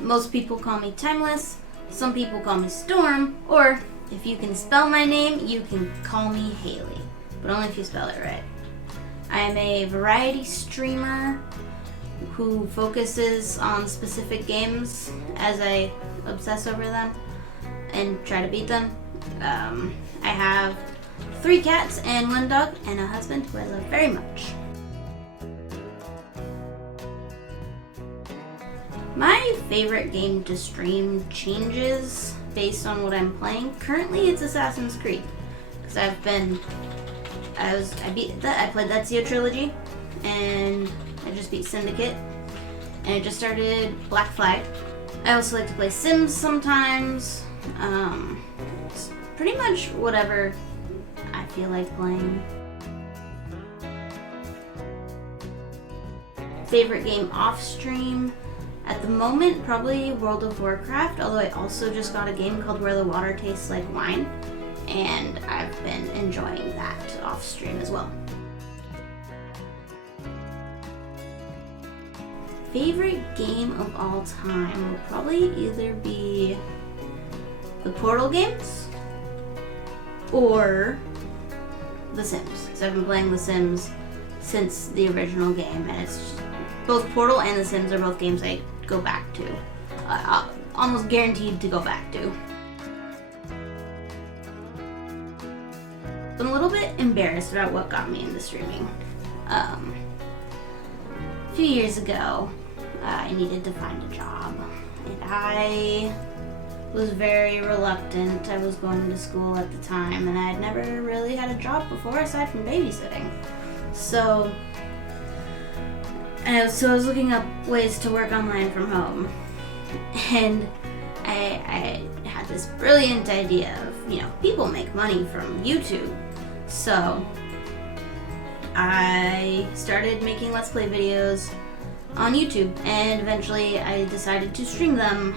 Most people call me Timeless, some people call me Storm, or if you can spell my name, you can call me Haley, but only if you spell it right. I am a variety streamer who focuses on specific games as I obsess over them and try to beat them. I have 3 cats and 1 dog and a husband who I love very much. My favorite game to stream changes based on what I'm playing. Currently it's Assassin's Creed because I played that Ezio trilogy and I just beat Syndicate and I just started Black Flag. I also like to play Sims sometimes. It's pretty much whatever I feel like playing. Favorite game off stream? At the moment, probably World of Warcraft, although I also just got a game called Where the Water Tastes Like Wine, and I've been enjoying that off stream as well. Favorite game of all time will probably either be the Portal games or The Sims. So I've been playing The Sims since the original game, and it's just, both Portal and The Sims are both games I go back to. Almost guaranteed to go back to. I'm a little bit embarrassed about what got me into streaming. A few years ago, I needed to find a job, and I was very reluctant. I was going to school at the time, and I had never really had a job before aside from babysitting. So I was looking up ways to work online from home, and I had this brilliant idea of, people make money from YouTube. So I started making Let's Play videos on YouTube, and eventually I decided to stream them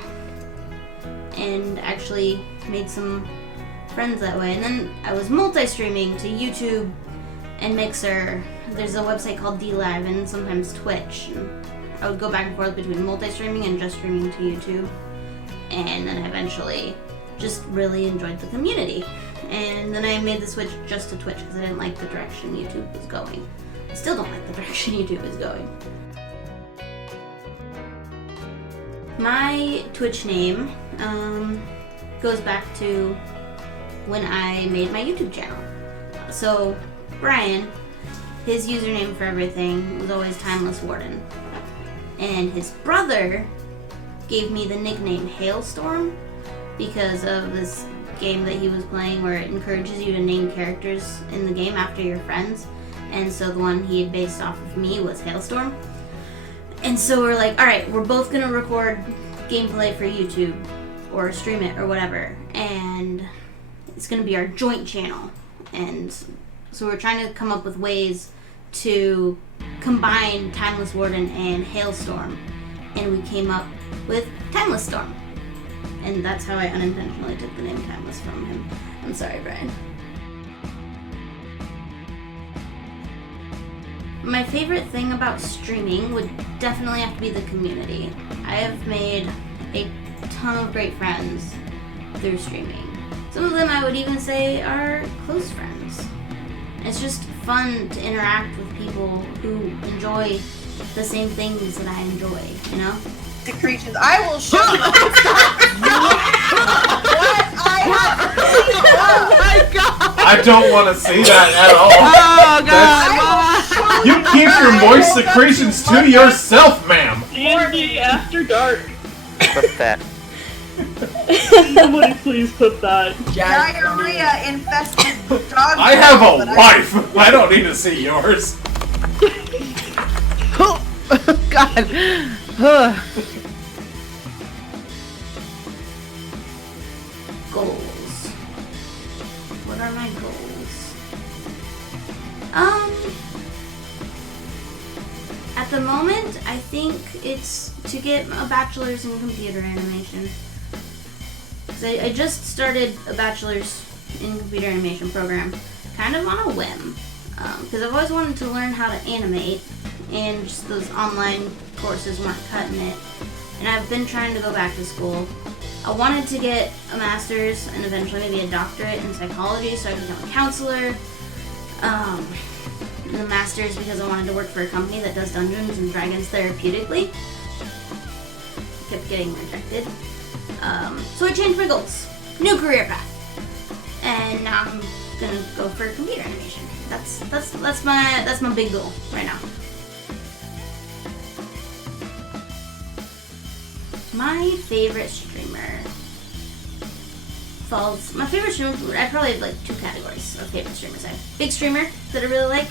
and actually made some friends that way. And then I was multi-streaming to YouTube and Mixer. There's a website called DLive and sometimes Twitch. And I would go back and forth between multi-streaming and just streaming to YouTube. And then I eventually just really enjoyed the community. And then I made the switch just to Twitch because I didn't like the direction YouTube was going. I still don't like the direction YouTube is going. My Twitch name goes back to when I made my YouTube channel. So Brian, his username for everything was always TimelessWarden. And his brother gave me the nickname Hailstorm because of this game that he was playing where it encourages you to name characters in the game after your friends. And so the one he had based off of me was Hailstorm. And so we're like, alright, we're both gonna record gameplay for YouTube or stream it or whatever. And it's gonna be our joint channel. And so we're trying to come up with ways to combine TimelessWarden and Hailstorm, and we came up with TimelessStorm, and that's how I unintentionally took the name Timeless from him. I'm sorry, Brian. My favorite thing about streaming would definitely have to be the community. I have made a ton of great friends through streaming. Some of them I would even say are close friends. It's just fun to interact with people who enjoy the same things that I enjoy, Secretions. I will show you. What I have. Oh my god! I don't want to see that at all. Oh god! You keep your moist secretions to yourself, ma'am. D&D After Dark. Put that. Somebody please put that. Diarrhea infested dog. I have a wife. I don't need to see yours. Oh god! Goals. What are my goals? At the moment, I think it's to get a bachelor's in computer animation. I just started a bachelor's in computer animation program, kind of on a whim, because I've always wanted to learn how to animate, and just those online courses weren't cutting it and I've been trying to go back to school. I wanted to get a master's and eventually maybe a doctorate in psychology so I could become a counselor. The master's because I wanted to work for a company that does Dungeons and Dragons therapeutically. Kept getting rejected. So I changed my goals. New career path. And now I'm gonna go for computer animation. That's my big goal right now. My favorite streamer my favorite streamer, I probably have like two categories of favorite streamers. I have big streamer that I really like,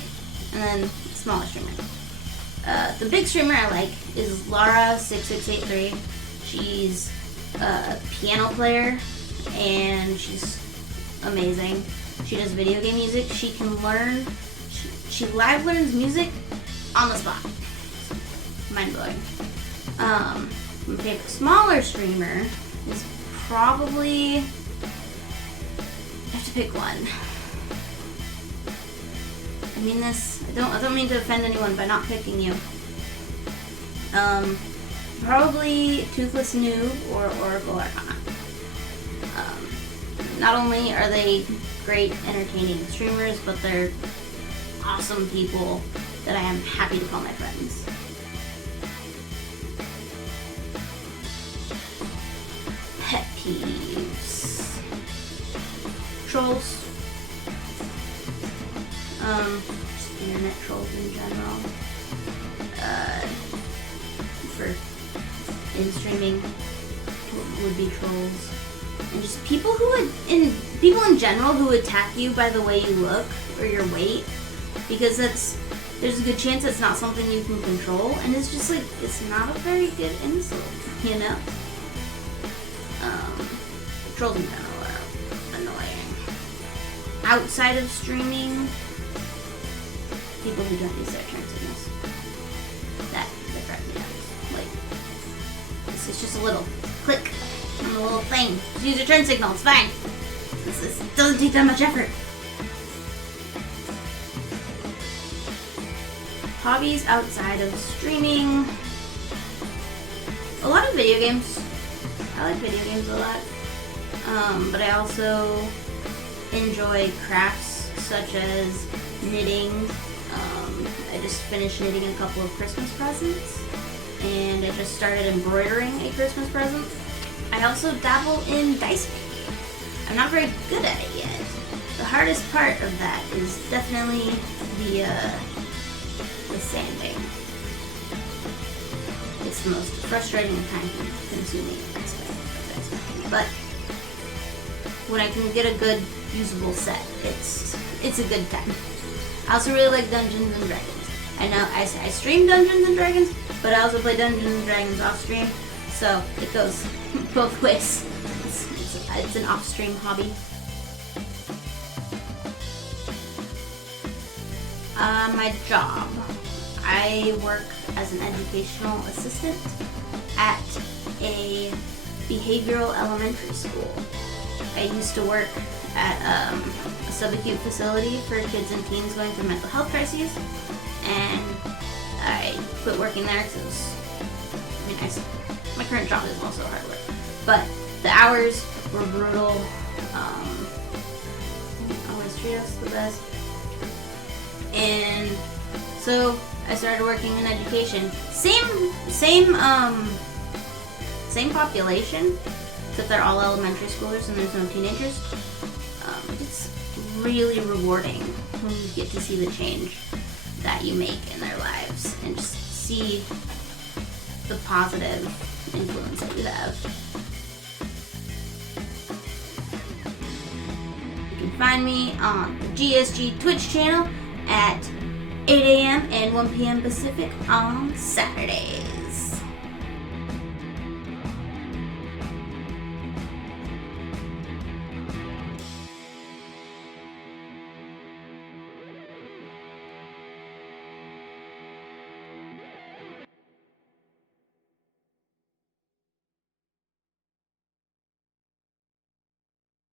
and then smaller streamer. The big streamer I like is Lara6683. She's a piano player, and she's amazing. She does video game music. She can learn, she live learns music on the spot. Mind blowing. My favorite smaller streamer is probably, I have to pick one. I mean this, I don't mean to offend anyone by not picking you. Probably Toothless Noob or Oracle Arcana. Not only are they great, entertaining streamers, but they're awesome people that I am happy to call my friends. Pet peeves. Trolls. Just internet trolls in general. For in streaming would be trolls. And just people people in general who attack you by the way you look or your weight, because there's a good chance it's not something you can control, and it's just like, it's not a very good insult, you know? Trolls in general are annoying. Outside of streaming, people who don't use their turn signals. That drives me nuts. Like, it's just a little click on the little thing. Just use your turn signal, it's fine. This doesn't take that much effort. Hobbies outside of streaming. A lot of video games. I like video games a lot. But I also enjoy crafts such as knitting. I just finished knitting a couple of Christmas presents. And I just started embroidering a Christmas present. I also dabble in dice making. I'm not very good at it yet. The hardest part of that is definitely the sanding. It's the most frustrating and time-consuming aspect of dice making. But when I can get a good, usable set, it's a good time. I also really like Dungeons and Dragons. I know I stream Dungeons and Dragons, but I also play Dungeons and Dragons off stream, so it goes both ways. It's an off-stream hobby. My job. I work as an educational assistant at a behavioral elementary school. I used to work at a subacute facility for kids and teens going through mental health crises, and I quit working there because my current job is also hard work, but the hours were brutal. Always treat us the best, and so I started working in education. Same population, except they're all elementary schoolers and there's no teenagers. It's really rewarding when you get to see the change that you make in their lives and just see the positive influence that you have. You can find me on the GSG Twitch channel at 8 a.m. and 1 p.m. Pacific on Saturdays.